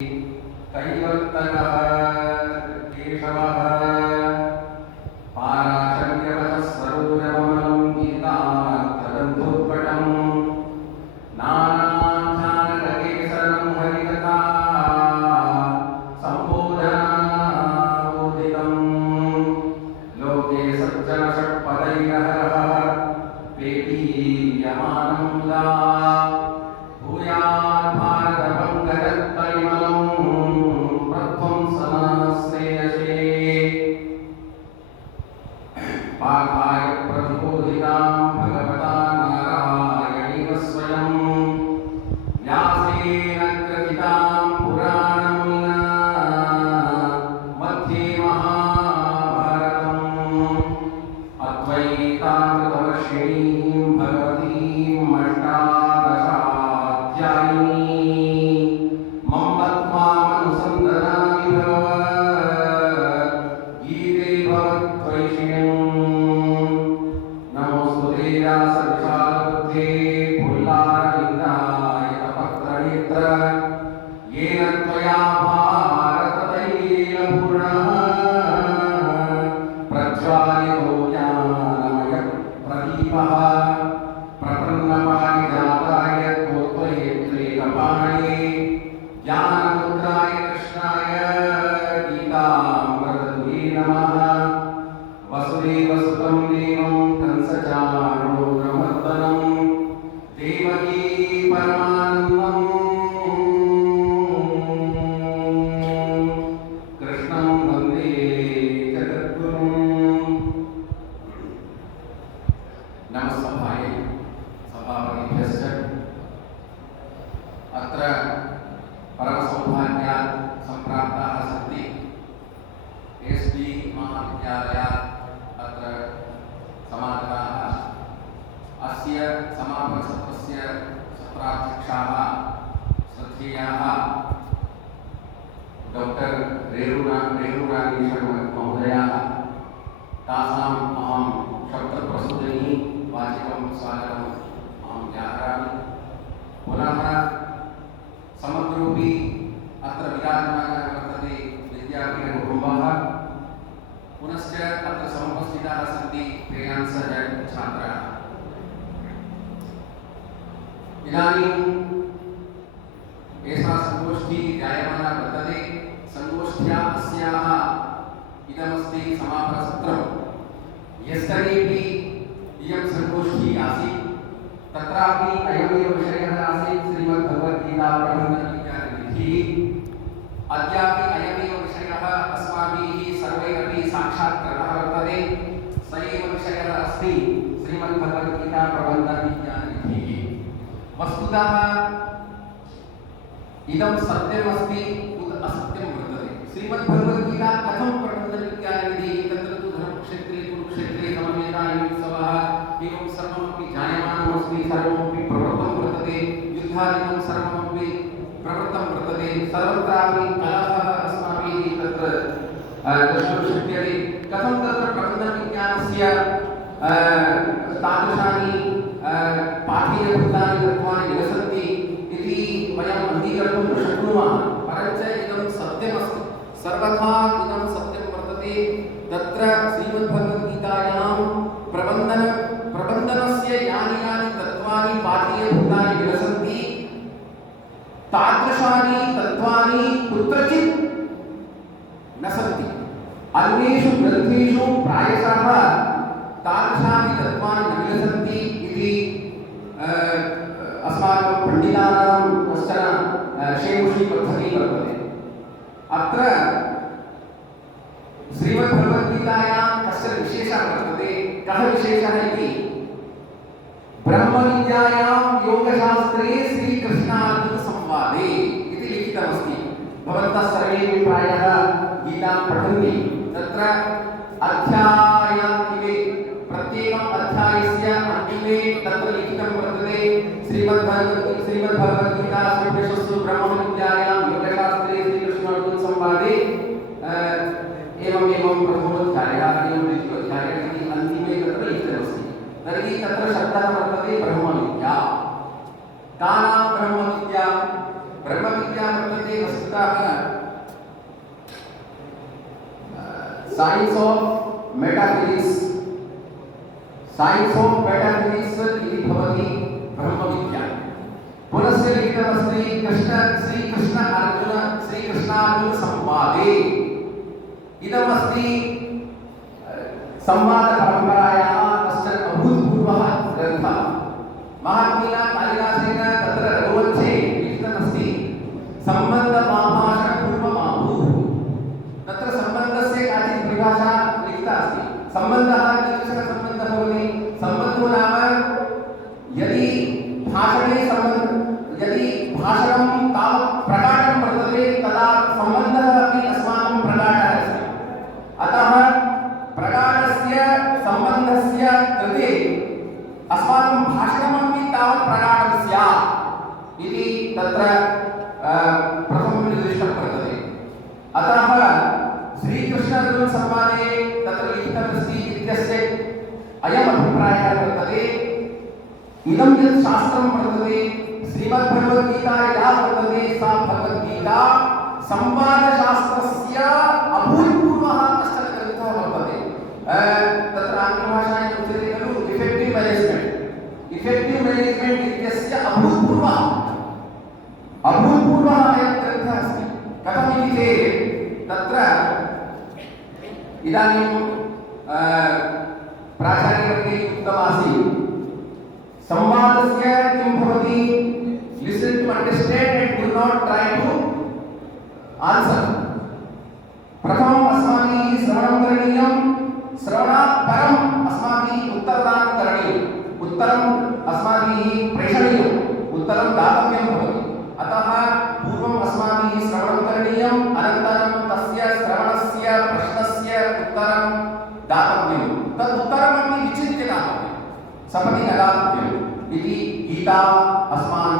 कैवर्तकः केशवः पाराशर्यवचः सरोजममलं गीतार्थबन्धुर्पटम् नानाध्यानकेसरं हरिकथा सम्बोधनाबोधितम् लोके सज्जनषट्पदैरहरः पेटीयमानं मुदा भूयात् भारतपङ्कजत्परिमलं प्रध्वंसनश्रेयसे पाठाय प्रतिबोधितां भगवता नारायणेन स्वयं व्यासेन ग्रथितां पुराणमुनिना मध्ये महाभारतम् अद्वैतामृतवर्षिणीं भगवतीम् अष्टादशाध्यायिनीं मम्मत्वामनुसन्दधामि भगवद्गीते भवद्वैषिण्यम् नमोऽस्तुते व्यासविशालबुद्धे पुल्लारविन्दाय तपत्रनेत्र येन त्वया भारततैलेन पूर्णः प्रज्वालितो ज्ञानमयप्रदीपः प्रपन्नपारिजाताय तोत्वयेत्रैकपाणये ज्ञानमुद्राय कृष्णाय गीतामृतदुहे नमः वसुदेवसुतं देवं कंसचाणूरमर्दनं देवकी परमानन्दं कृष्णं वन्दे जगद्गुरुम्। नमस्सभाय सभापतिभ्यश्च अत्र परमसौभाग्यात् सम्प्राप्ताः सन्ति। एसडी महाविद्यालयात् अत्र समागताः अस्य समापनसत्रस्य सत्राध्यक्षाः श्रद्धेयाः डॉक्टर रेणुराणी महोदयाः तासाम् अहं शब्दप्रसूतिनी वाचिकं स्वागतम् अहं व्याहरामि। पुनः समग्रोऽपि अत्र विराजमानः वर्तते विद्यापीठकुटुम्बः। पुनश्च अत्र समुपस्थिताः सन्ति श्रेयांसः छात्राः। इदानीम् एषा संगोष्ठी जायमाना वर्तते। संगोष्ठ्या अस्याः इदमस्ति समापनसत्रम्। यस्टर्डेपि इयं संगोष्ठी आसीत्। तत्रापि अयमेव विषयः आसीत् श्रीमद्भगवद्गीता प्रबन्धविज्ञाननिधिः। अद्यापि अयमेव विषयः अस्माभिः सर्वैरपि साक्षात्कृतः वर्तते। स एव विषयः अस्ति श्रीमद्भगवद्गीता प्रबन्धविज्ञाननिधिः। वस्तुतः इदं सत्यमस्ति उत असत्यं वर्तते। श्रीमद्भगवद्गीता कथं प्रबन्धविज्ञाननिधिः तत्र तु धर्मक्षेत्रे कुरुक्षेत्रे समवेतायुत्सवः एवं सर्वमपि जायमानमस्ति। सर्वमपि प्रवृत्तं वर्तते। युद्धादिकं सर्वमपि प्रवृत्तं वर्तते। सर्वत्रापि कलहः अस्माभिः तत्र द्रष्टुं शक्यते। कथं तत्र प्रबन्धविज्ञानस्य तादृशानि पाठेयभूतानि तत्त्वानि विलसन्ति इति वयम् अङ्गीकर्तुं न शक्नुमः। परञ्च इदं सत्यमस्ति। सर्वथा इदं सत्यं वर्तते। तत्र श्रीमद्भगवद्गीतायां प्रबन्धनस्य यानि तत्त्वानि पाठेयभूतानि विलसन्ति तादृशानि तत्त्वानि कुत्रचित् न सन्ति। अन्येषु ग्रन्थेषु प्रायशः तादृशानि तत्त्वानि न विलसन्ति इति अस्माकं पण्डितानां कश्चन शेमुषी पद्धतिः वर्तते। अत्र श्रीमद्भगवद्गीतायां कश्चन विशेषः वर्तते। कः विशेषः इति ब्रह्मविद्यायां योगशास्त्रे श्रीकृष्णार्जुनसंवादे इति लिखितमस्ति। भवन्तः सर्वेपि प्रायः गीतां पठन्ति। तत्र अध्यायान्तिके प्रत्येकम् अध्यायस्य अन्तिमे तत्र लिखितं वर्तते श्रीमद्भगवद्गीतासु उपनिषत्सु ब्रह्मविद्यायां योगशास्त्रे श्रीकृष्णार्जुनसंवादे एवं प्रथमोऽध्यायः एवं द्वितीयोऽध्यायः इति अन्तिमे तत्र लिखितमस्ति। तर्हि तत्र शब्दः वर्तते ब्रह्मविद्या। का नाम ब्रह्मविद्या? ब्रह्मविद्या वर्तते साइंस ऑफ मेटाफिजिक्स इति भवति ब्रह्मविद्या। पुनश्च लिखितमस्ति श्रीकृष्णार्जुन संवादे। इदमस्ति संवादपरम्परायाः कश्चन अभूतपूर्वः ग्रन्थः। महात्मिना कालिदासेन तत्र रघुवंशे लिखितमस्ति सम्बन्धमाभाषपूर्वमाहुः। तत्र सम्बन्धस्य काचित् परिभाषा लिखिता अस्ति। सम्बन्धः कीदृशः सम्बन्धः भवति? सम्बन्धो नाम यदि भाषणं तावत् प्रकाटं वर्तते तदा सम्बन्धः अपि अस्माकं प्रकाटः अस्ति। अतः प्रकाटस्य सम्बन्धस्य कृते अस्माकं भाषणमपि तावत् प्रकाटं स्यात् इति तत्र प्रथमं निर्दिष्टं वर्तते। अतः श्रीकृष्णार्जुनसंवादे तत्र लिखितमस्ति इत्यस्य अयम् अभिप्रायः वर्तते। इदं यत् शास्त्रं वर्तते श्रीमद्भगवद्गीता या वर्तते सा भगवद्गीता संवादशास्त्रस्य अभूतपूर्वः कश्चन ग्रन्थः वर्तते। तत्र आङ्ग्लभाषायाम् उच्यते खलु इफेक्टिव् मैनेजमेण्ट् इत्यस्य अभूतपूर्वः अयं ग्रन्थः अस्ति। कथमिति चेत् तत्र इदानीं प्राचार्यवर्गे उक्तमासीत् संवादस्य किं भवति? Listen to understand and do not try to answer. प्रथमम् अस्माभिः श्रवणं करणीयं, श्रवणात् परम् अस्माभिः उत्तरदानं करणीयम्, उत्तरम् अस्माभिः प्रेषणीयम्, उत्तरं दातव्यं भवति। अतः पूर्वम् अस्माभिः श्रवणं करणीयम्, अनन्तरं तस्य श्रवणस्य प्रश्नस्य उत्तरं दातव्यं। तद् उत्तरमपि विचिन्त्य दातव्यं, सपदि न दातव्यम् इति गीता अस्मान्